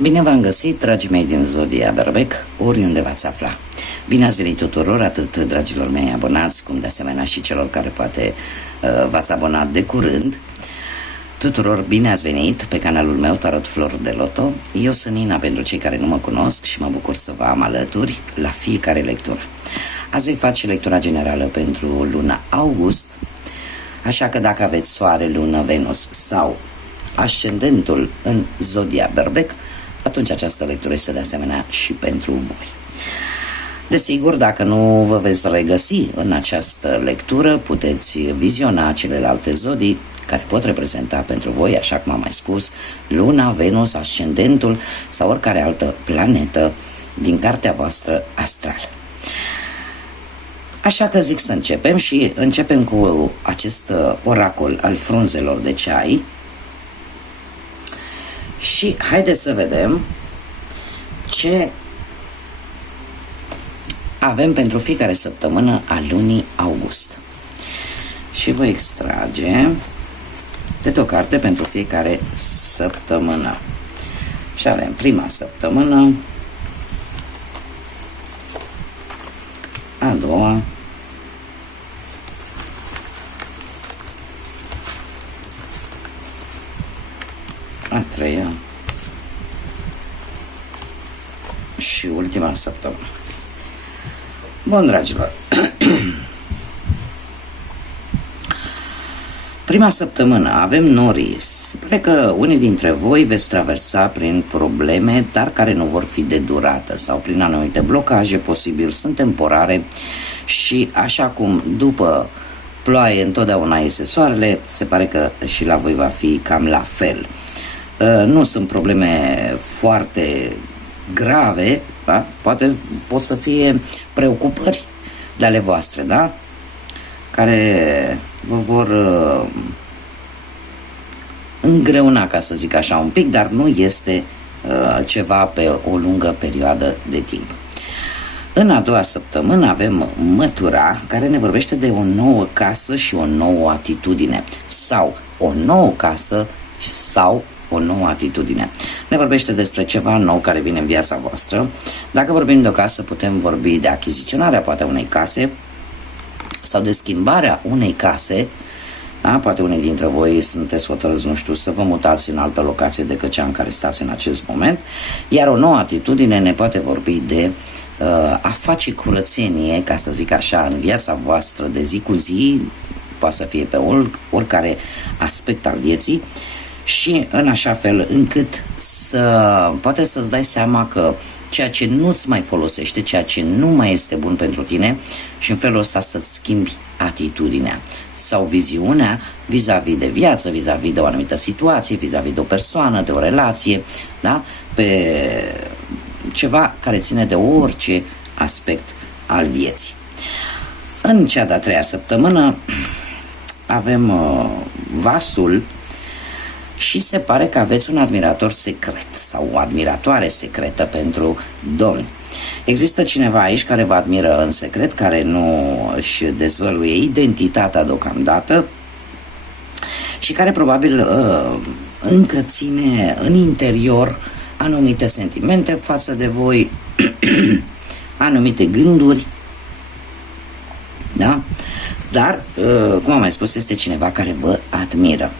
Bine v-am găsit, dragii mei din Zodia Berbec, oriunde v-ați afla. Bine ați venit tuturor, atât dragilor mei abonați, cum de asemenea și celor care poate v-ați abonat de curând. Tuturor bine ați venit pe canalul meu Tarot Flori de Loto. Eu sunt Nina pentru cei care nu mă cunosc și mă bucur să vă am alături la fiecare lectură. Azi voi face lectura generală pentru luna august, așa că dacă aveți soare, lună, Venus sau ascendentul în Zodia Berbec, atunci această lectură este de asemenea și pentru voi. Desigur, dacă nu vă veți regăsi în această lectură, puteți viziona celelalte zodii care pot reprezenta pentru voi, așa cum am mai spus, Luna, Venus, ascendentul sau oricare altă planetă din cartea voastră astrală. Așa că zic să începem și începem cu acest oracol al frunzelor de ceai. Și haideți să vedem ce avem pentru fiecare săptămână a lunii august. Și voi extrage câte o carte pentru fiecare săptămână. Și avem prima săptămână, a doua, a treia și ultima săptămână. Bun, dragilor, prima săptămână avem norii. Se pare că unii dintre voi veți traversa prin probleme, dar care nu vor fi de durată sau prin anumite blocaje, posibil sunt temporare și așa cum după ploaie întotdeauna iese soarele, se pare că și la voi va fi cam la fel. Nu sunt probleme foarte grave, da? Poate pot să fie preocupări de ale voastre, da? Care vă vor îngreuna, ca să zic așa, un pic, dar nu este ceva pe o lungă perioadă de timp. În a doua săptămână avem Mătura, care ne vorbește de o nouă casă și o nouă atitudine, sau o nouă casă sau o nouă atitudine. Ne vorbește despre ceva nou care vine în viața voastră. Dacă vorbim de o casă, putem vorbi de achiziționarea poate unei case sau de schimbarea unei case. Da? Poate unii dintre voi sunteți hotărâți, nu știu, să vă mutați în altă locație decât cea în care stați în acest moment. Iar o nouă atitudine ne poate vorbi de a face curățenie, ca să zic așa, în viața voastră de zi cu zi, poate să fie pe oricare aspect al vieții, și în așa fel încât poate să-ți dai seama că ceea ce nu-ți mai folosește, ceea ce nu mai este bun pentru tine, și în felul ăsta să-ți schimbi atitudinea sau viziunea vis-a-vis de viață, vis-a-vis de o anumită situație, vis-a-vis de o persoană, de o relație, da? Pe ceva care ține de orice aspect al vieții. În cea de-a treia săptămână avem Vasul. Și se pare că aveți un admirator secret sau o admiratoare secretă pentru domni. Există cineva aici care vă admiră în secret, care nu își dezvăluie identitatea deocamdată și care probabil încă ține în interior anumite sentimente față de voi, anumite gânduri, da? Dar, cum am mai spus, este cineva care vă admiră.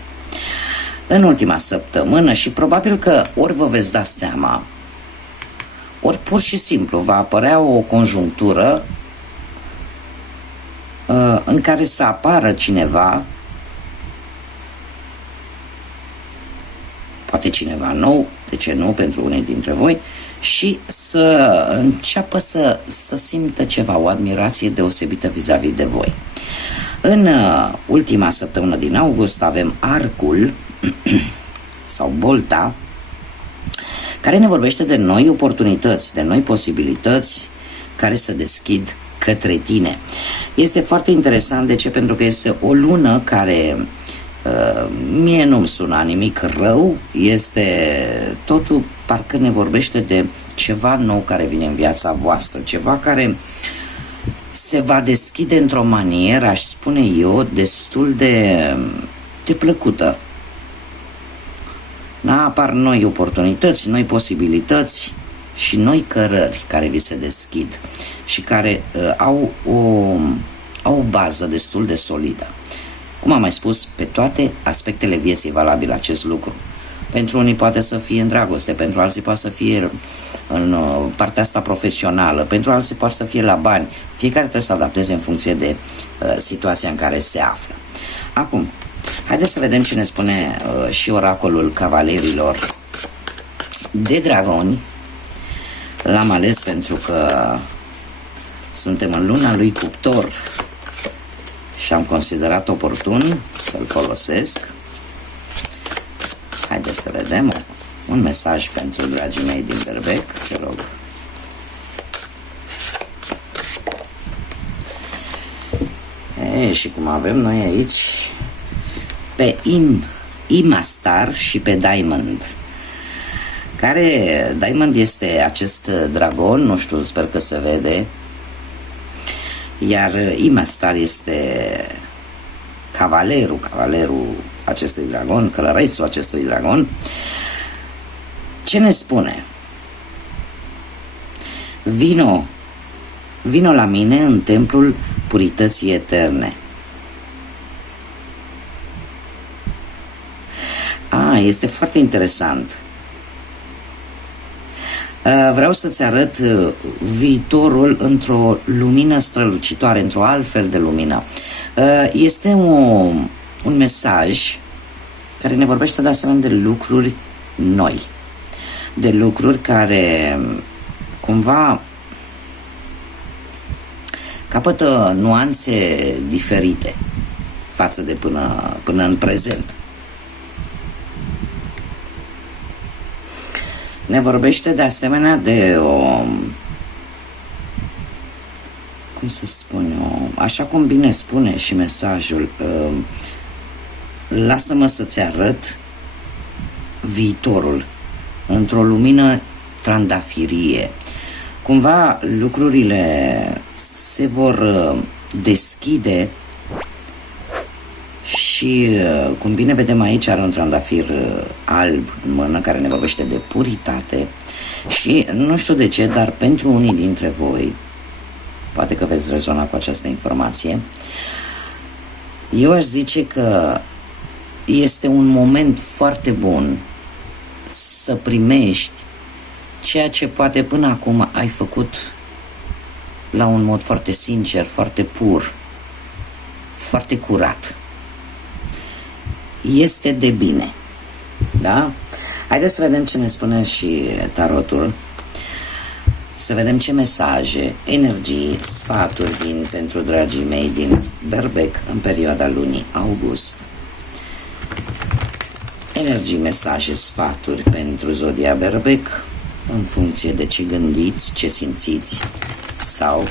În ultima săptămână, și probabil că ori vă veți da seama, ori pur și simplu va apărea o conjunctură în care să apară cineva, poate cineva nou, de ce nu, pentru unii dintre voi, și să înceapă să simtă ceva, o admirație deosebită vis-a-vis de voi. În ultima săptămână din august avem Arcul sau Bolta, care ne vorbește de noi oportunități, de noi posibilități care se deschid către tine. Este foarte interesant. De ce? Pentru că este o lună care mie nu-mi sună nimic rău, este totul parcă ne vorbește de ceva nou care vine în viața voastră, ceva care se va deschide într-o manieră, aș spune eu, destul de plăcută. apar noi oportunități, noi posibilități și noi cărări care vi se deschid și care au o bază destul de solidă. Cum am mai spus, pe toate aspectele vieții e valabil acest lucru. Pentru unii poate să fie în dragoste, pentru alții poate să fie în partea asta profesională, pentru alții poate să fie la bani. Fiecare trebuie să adapteze în funcție de situația în care se află. Acum, haideți să vedem ce ne spune și oracolul cavalerilor de dragoni. L-am ales pentru că suntem în luna lui Cuptor și am considerat oportun să-l folosesc. Haideți să vedem un mesaj pentru dragii mei din Berbec, te rog. Și cum avem noi aici pe Imastar și pe Diamond, care Diamond este acest dragon, nu știu, sper că se vede, iar Imastar este cavalerul acestui dragon, călărețul acestui dragon. Ce ne spune? Vino la mine în templul purității eterne. Este foarte interesant. Vreau să-ți arăt viitorul într-o lumină strălucitoare, într-o altfel de lumină. Este un mesaj care ne vorbește de asemenea de lucruri noi, de lucruri care cumva capătă nuanțe diferite față de până în prezent. Ne vorbește de asemenea de cum să spun eu, așa cum bine spune și mesajul, lasă-mă să-ți arăt viitorul într-o lumină trandafirie. Cumva lucrurile se vor deschide și, cum bine vedem aici, are un trandafir alb în mână care ne vorbește de puritate și nu știu de ce, dar pentru unii dintre voi, poate că veți rezona cu această informație, eu aș zice că este un moment foarte bun să primești ceea ce poate până acum ai făcut la un mod foarte sincer, foarte pur, foarte curat. Este de bine. Da? Haideți să vedem ce ne spune și tarotul. Să vedem ce mesaje, energii, sfaturi vin pentru dragii mei din Berbec în perioada lunii august. Energii, mesaje, sfaturi pentru zodia Berbec în funcție de ce gândiți, ce simțiți sau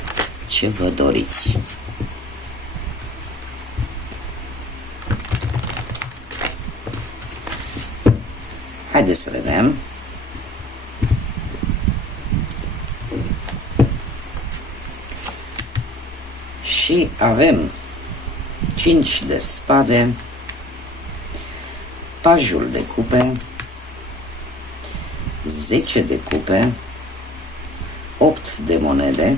ce vă doriți. Haideți să vedem. Și avem 5 de spade, pajul de cupe, 10 de cupe, 8 de monede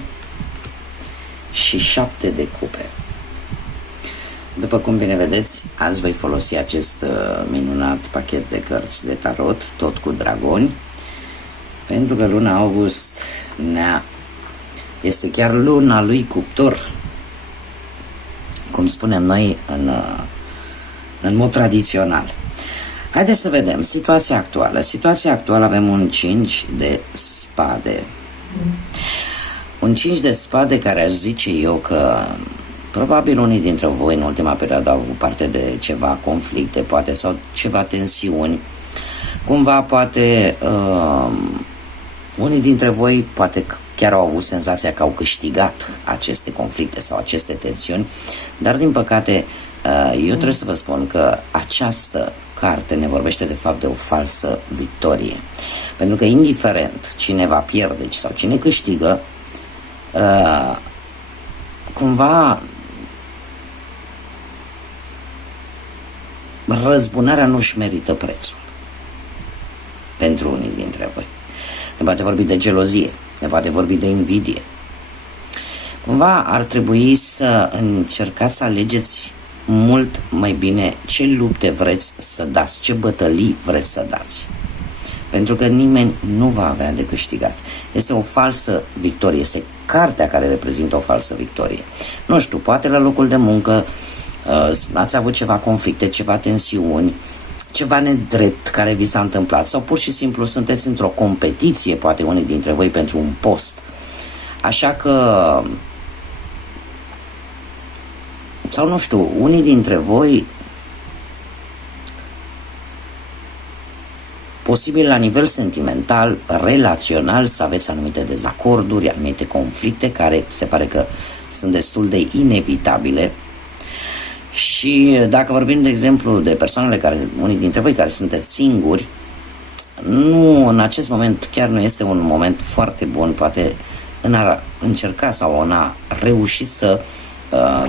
și 7 de cupe. După cum bine vedeți, azi voi folosi acest minunat pachet de cărți de tarot, tot cu dragoni, pentru că luna august este chiar luna lui Cuptor, cum spunem noi în mod tradițional. Haideți să vedem situația actuală. Situația actuală avem un 5 de spade. Un 5 de spade care aș zice eu că probabil unii dintre voi în ultima perioadă au avut parte de ceva conflicte, poate, sau ceva tensiuni. Cumva poate unii dintre voi poate chiar au avut senzația că au câștigat aceste conflicte sau aceste tensiuni, dar din păcate eu trebuie să vă spun că această carte ne vorbește de fapt de o falsă victorie. Pentru că indiferent cine va pierde sau cine câștigă, cumva răzbunarea nu-și merită prețul. pentru unii dintre voi. Ne poate vorbi de gelozie, ne poate vorbi de invidie. Cumva ar trebui să încercați să alegeți mult mai bine ce lupte vreți să dați, ce bătălii vreți să dați. Pentru că nimeni nu va avea de câștigat. Este o falsă victorie, este cartea care reprezintă o falsă victorie. Nu știu, poate la locul de muncă ați avut ceva conflicte, ceva tensiuni, ceva nedrept care vi s-a întâmplat sau pur și simplu sunteți într-o competiție, poate unii dintre voi, pentru un post. Așa că, sau nu știu, unii dintre voi posibil la nivel sentimental, relațional, să aveți anumite dezacorduri, anumite conflicte care se pare că sunt destul de inevitabile. Și dacă vorbim, de exemplu, de persoanele care, unii dintre voi care sunteți singuri, nu, în acest moment chiar nu este un moment foarte bun, poate în a încerca sau în a reuși să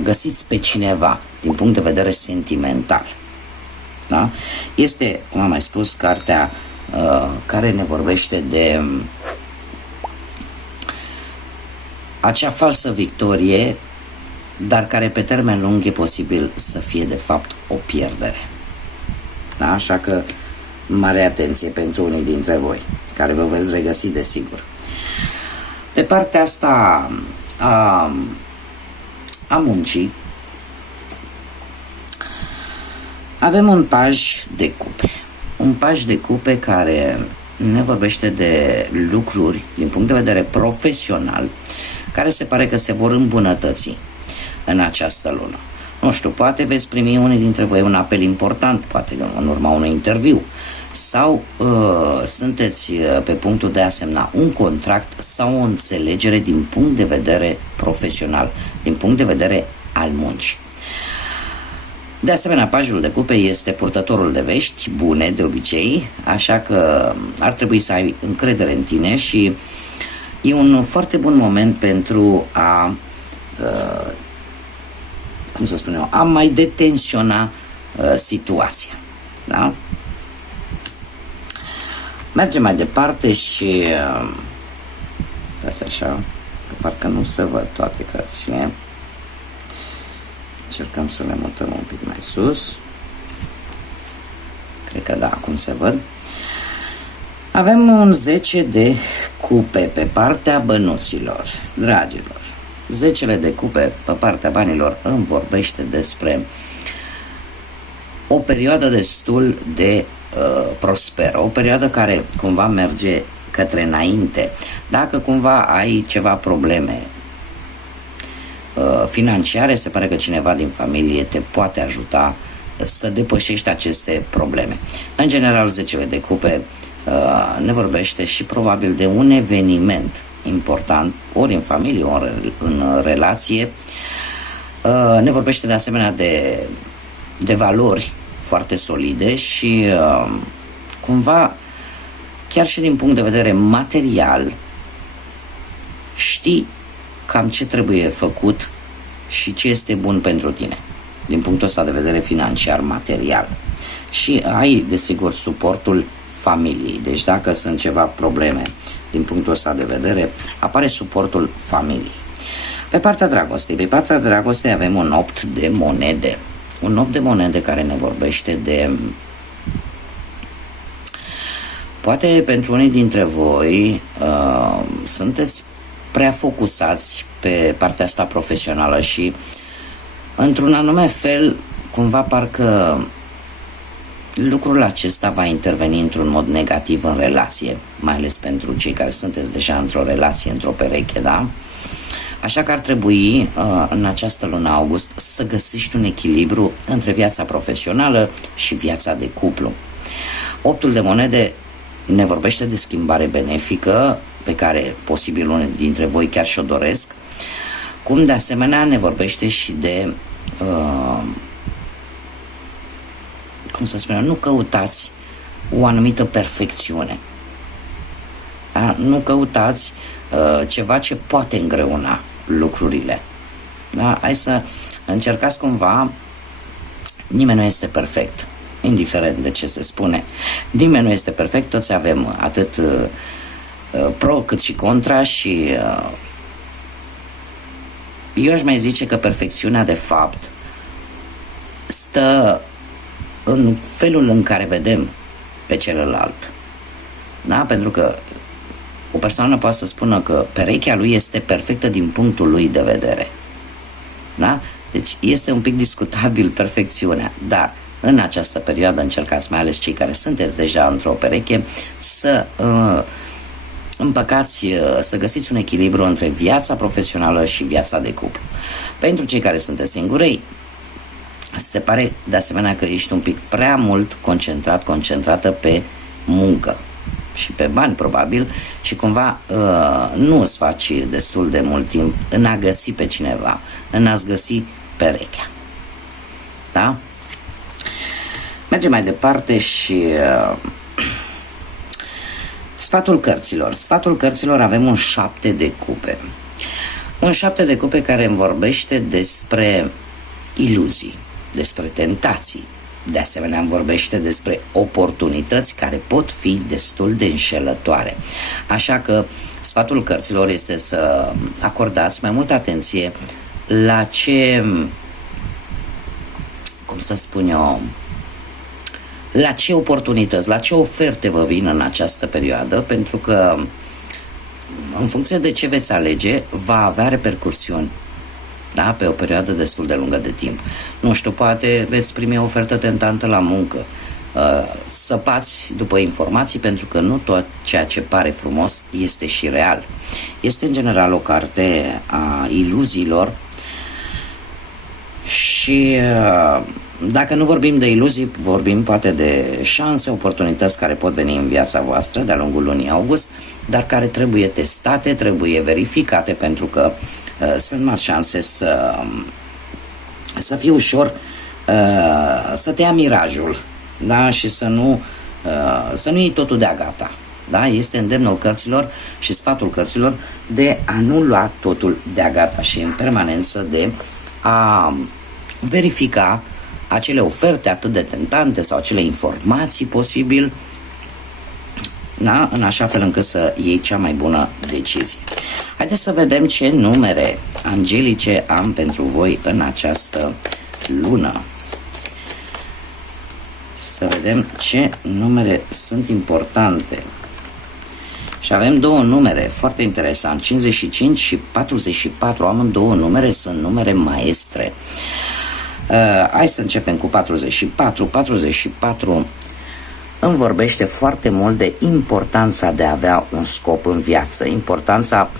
găsiți pe cineva din punct de vedere sentimental. Da? Este, cum am mai spus, cartea care ne vorbește de acea falsă victorie, dar care pe termen lung e posibil să fie de fapt o pierdere. Da? Așa că mare atenție pentru unii dintre voi, care vă veți regăsi desigur. Pe partea asta a muncii, avem un paj de cupe. Un paj de cupe care ne vorbește de lucruri din punct de vedere profesional care se pare că se vor îmbunătăți în această lună. Nu știu, poate veți primi unii dintre voi un apel important, poate în urma unui interviu, sau sunteți pe punctul de a semna un contract sau o înțelegere din punct de vedere profesional, din punct de vedere al muncii. De asemenea, pajul de cupe este purtătorul de vești bune, de obicei, așa că ar trebui să ai încredere în tine și e un foarte bun moment pentru a, cum să spun eu, a mai detensiona situația. Da? Mergem mai departe și stați așa, că parcă nu se văd toate cărțile. Încercăm să le mutăm un pic mai sus. Cred că da, acum se văd. Avem un 10 de cupe pe partea bănuților. Dragilor, 10 de cupe pe partea banilor îmi vorbește despre o perioadă destul de prosperă, o perioadă care cumva merge către înainte. Dacă cumva ai ceva probleme financiare, se pare că cineva din familie te poate ajuta să depășești aceste probleme. În general, 10 de cupe ne vorbește și probabil de un eveniment important, ori în familie, ori în relație. Ne vorbește de asemenea de valori foarte solide și cumva chiar și din punct de vedere material știi cam ce trebuie făcut și ce este bun pentru tine din punctul ăsta de vedere financiar, material. Și ai, desigur, suportul familiei. Deci dacă sunt ceva probleme din punctul ăsta de vedere, apare suportul familiei. Pe partea dragostei, avem un 8 de monede. Un 8 de monede care ne vorbește de... Poate pentru unii dintre voi sunteți prea focusați pe partea asta profesională și într-un anume fel, cumva parcă lucrul acesta va interveni într-un mod negativ în relație, mai ales pentru cei care sunteți deja într-o relație, într-o pereche, da? Așa că ar trebui în această lună august să găsești un echilibru între viața profesională și viața de cuplu. 8 de monede ne vorbește de schimbare benefică pe care posibil unii dintre voi chiar și-o doresc, cum de asemenea ne vorbește și de cum să spunem, nu căutați o anumită perfecțiune. Da? Nu căutați ceva ce poate îngreuna lucrurile. Da? Hai să încercați cumva, nimeni nu este perfect. indiferent de ce se spune. Nimeni nu este perfect, toți avem atât pro cât și contra și eu aș mai zice că perfecțiunea de fapt stă în felul în care vedem pe celălalt. Da? Pentru că o persoană poate să spună că perechea lui este perfectă din punctul lui de vedere. Da? Deci este un pic discutabil perfecțiunea, dar în această perioadă încercați, mai ales cei care sunteți deja într-o pereche, să împăcați, să găsiți un echilibru între viața profesională și viața de cuplu. Pentru cei care sunteți singurei, se pare de asemenea că ești un pic prea mult concentrată pe muncă și pe bani probabil și cumva nu îți faci destul de mult timp în a găsi pe cineva, în a-ți găsi perechea. Da? Mergem mai departe și sfatul cărților. Sfatul cărților avem un 7 de cupe. Un 7 de cupe care îmi vorbește despre iluzii, despre tentații. De asemenea, îmi vorbește despre oportunități care pot fi destul de înșelătoare. Așa că sfatul cărților este să acordați mai multă atenție la ce, cum să spun eu, la ce oportunități, la ce oferte vă vin în această perioadă, pentru că în funcție de ce veți alege, va avea repercursiuni, da? Pe o perioadă destul de lungă de timp. Nu știu, poate veți primi o ofertă tentantă la muncă. Săpați după informații, pentru că nu tot ceea ce pare frumos este și real. Este în general o carte a iluziilor și dacă nu vorbim de iluzii, vorbim poate de șanse, oportunități care pot veni în viața voastră de-a lungul lunii august, dar care trebuie testate, trebuie verificate, pentru că sunt mari șanse să fie ușor să te ia mirajul, da? Și să nu iei totul de-a gata. Da? Este îndemnul cărților și sfatul cărților de a nu lua totul de-a gata și în permanență de a verifica acele oferte atât de tentante sau acele informații posibil, da? În așa fel încât să iei cea mai bună decizie. Haideți să vedem ce numere angelice am pentru voi în această lună. Să vedem ce numere sunt importante. Și avem două numere foarte interesant, 55 și 44, amândouă numere sunt numere maestre. Hai să începem cu 44. 44 îmi vorbește foarte mult de importanța de a avea un scop în viață, importanța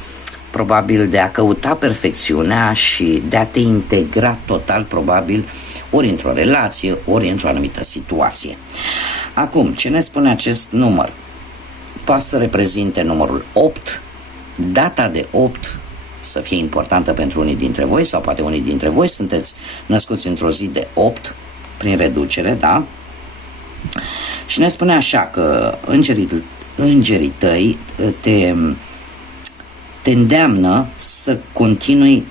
probabil de a căuta perfecțiunea și de a te integra total probabil ori într-o relație, ori într-o anumită situație. Acum, ce ne spune acest număr? Poate să reprezinte numărul 8, data de 8 să fie importantă pentru unii dintre voi sau poate unii dintre voi sunteți născuți într-o zi de 8 prin reducere, da? Și ne spune așa că îngerii tăi te îndeamnă să continui,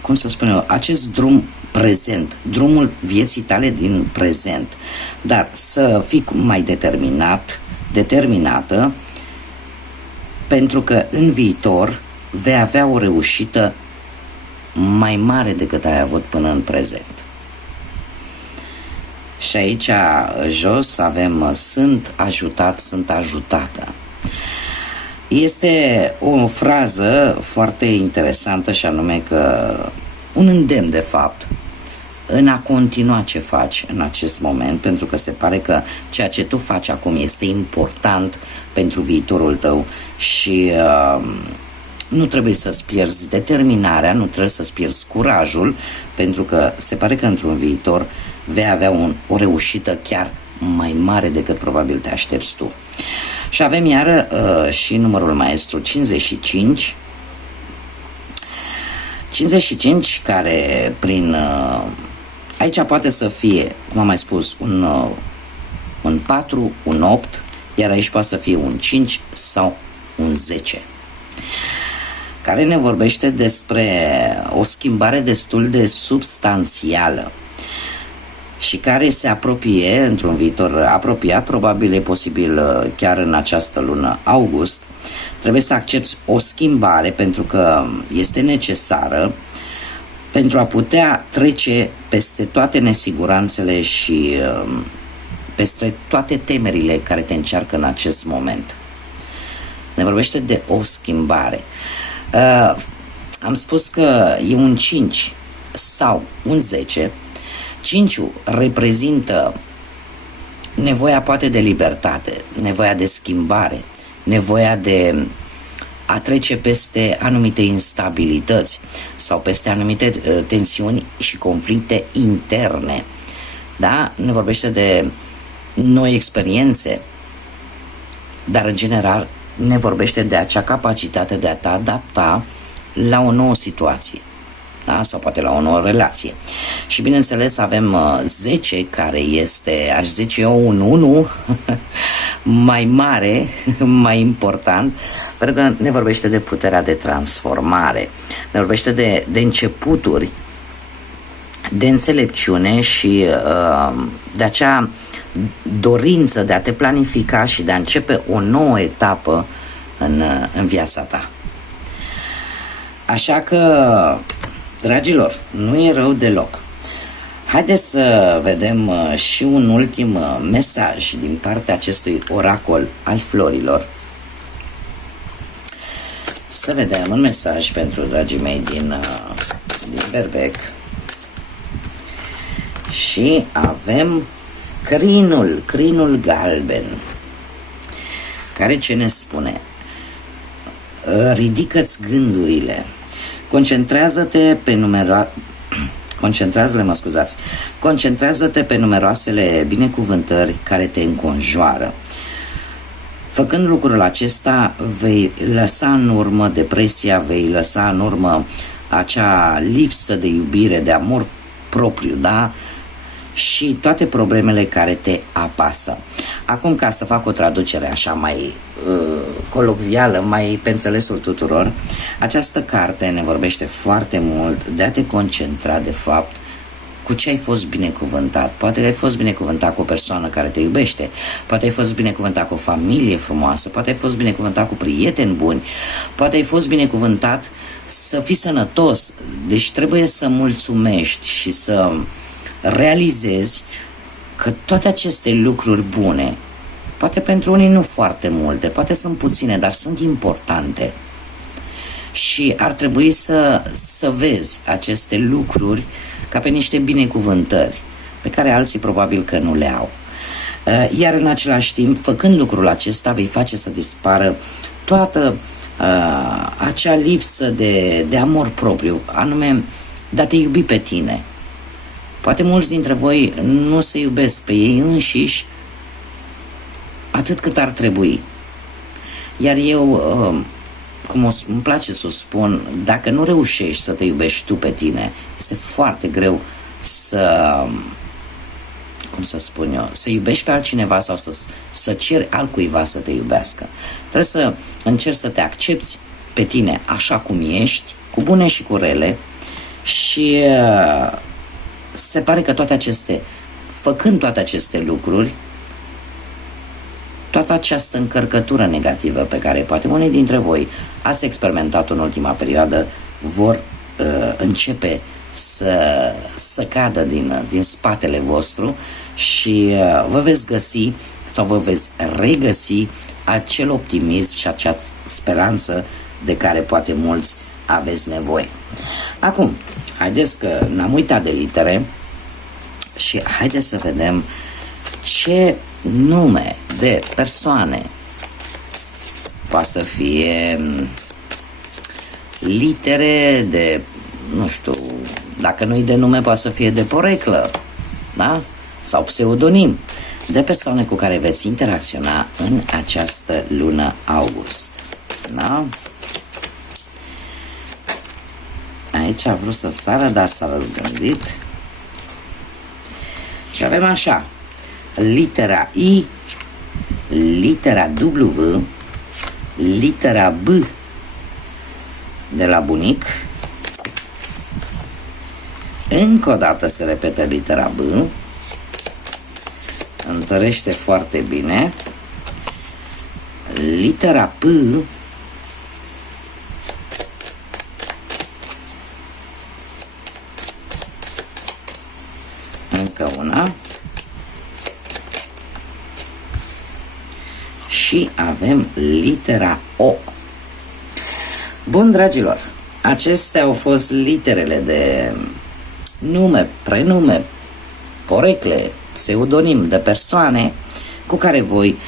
cum să spun eu, acest drum prezent, drumul vieții tale din prezent, dar să fii mai determinată, pentru că în viitor vei avea o reușită mai mare decât ai avut până în prezent. Și aici jos avem sunt ajutat, sunt ajutată. Este o frază foarte interesantă și anume că un îndemn de fapt în a continua ce faci în acest moment, pentru că se pare că ceea ce tu faci acum este important pentru viitorul tău și nu trebuie să-ți pierzi determinarea, nu trebuie să-ți pierzi curajul, pentru că se pare că într-un viitor vei avea o reușită chiar mai mare decât probabil te aștepți tu. Și avem iară și numărul maestru 55. 55 care prin... aici poate să fie, cum am mai spus, un 4, un 8, iar aici poate să fie un 5 sau un 10. Care ne vorbește despre o schimbare destul de substanțială. și care se apropie într-un viitor apropiat, probabil e posibil chiar în această lună august. Trebuie să accepti o schimbare pentru că este necesară pentru a putea trece peste toate nesiguranțele și peste toate temerile care te încearcă în acest moment. Ne vorbește de o schimbare. Am spus că e un 5 sau un 10. 5-ul reprezintă nevoia poate de libertate, nevoia de schimbare, nevoia de a trece peste anumite instabilități sau peste anumite tensiuni și conflicte interne. Da? Ne vorbește de noi experiențe, dar în general ne vorbește de acea capacitate de a te adapta la o nouă situație, da? Sau poate la o nouă relație. Și bineînțeles avem 10, care este, aș zice eu, un 1 mai mare, mai important, pentru că ne vorbește de puterea de transformare, ne vorbește de începuturi, de înțelepciune și de acea dorință de a te planifica și de a începe o nouă etapă în viața ta. Așa că, dragilor, nu e rău deloc. Haideți să vedem și un ultim mesaj din partea acestui oracol al florilor. Să vedem un mesaj pentru dragii mei din Berbec. Și avem crinul galben, care ce ne spune? Ridică-ți gândurile, concentrează-te pe numeroasele binecuvântări care te înconjoară. Făcând lucrul acesta, vei lăsa în urmă depresia, vei lăsa în urmă acea lipsă de iubire, de amor propriu, da? Și toate problemele care te apasă. Acum, ca să fac o traducere așa mai colocvială, mai pe înțelesul tuturor, această carte ne vorbește foarte mult de a te concentra de fapt cu ce ai fost binecuvântat. Poate ai fost binecuvântat cu o persoană care te iubește, poate ai fost binecuvântat cu o familie frumoasă, poate ai fost binecuvântat cu prieteni buni, poate ai fost binecuvântat să fii sănătos. Deci trebuie să mulțumești și să realizezi că toate aceste lucruri bune, poate pentru unii nu foarte multe, poate sunt puține, dar sunt importante. Și ar trebui să vezi aceste lucruri ca pe niște binecuvântări pe care alții probabil că nu le au. Iar în același timp, făcând lucrul acesta, vei face să dispară toată acea lipsă de amor propriu, anume de a te iubi pe tine. Poate mulți dintre voi nu se iubesc pe ei înșiși atât cât ar trebui. Iar eu, îmi place să o spun, dacă nu reușești să te iubești tu pe tine, este foarte greu să iubești pe altcineva sau să ceri altcuiva să te iubească. Trebuie să încerci să te accepti pe tine așa cum ești, cu bune și cu rele, și se pare că făcând toate aceste lucruri, toată această încărcătură negativă pe care poate unii dintre voi ați experimentat-o în ultima perioadă vor începe să cadă din spatele vostru și vă veți găsi sau vă veți regăsi acel optimism și acea speranță de care poate mulți aveți nevoie. Acum, haideți că n-am uitat de litere și haideți să vedem ce nume de persoane poate să fie litere de, nu știu, dacă nu-i de nume, poate să fie de poreclă, da? Sau pseudonim, de persoane cu care veți interacționa în această lună august. Da? Aici a vrut să sară, dar s-a răzgândit. Și avem așa: litera I, litera W, litera B de la bunic. Încă o dată se repete litera B întărește foarte bine. Litera P. Încă una. Și avem litera O. Bun, dragilor, acestea au fost literele de nume, prenume, porecle, pseudonim de persoane cu care voi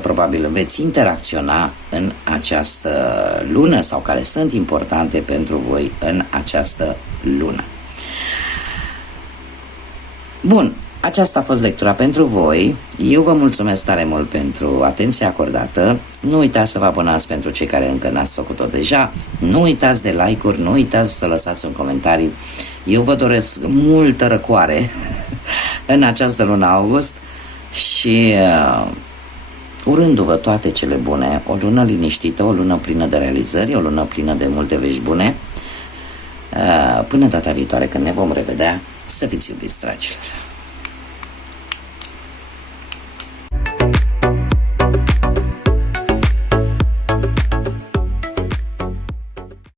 probabil veți interacționa în această lună sau care sunt importante pentru voi în această lună. Bun, aceasta a fost lectura pentru voi. Eu vă mulțumesc tare mult pentru atenția acordată. Nu uitați să vă abonați pentru cei care încă n-ați făcut-o deja. Nu uitați de like-uri, nu uitați să lăsați un comentariu. Eu vă doresc multă răcoare în această lună august și urându-vă toate cele bune, o lună liniștită, o lună plină de realizări, o lună plină de multe vești bune. Până data viitoare când ne vom revedea, să fiți iubiți, dragilor!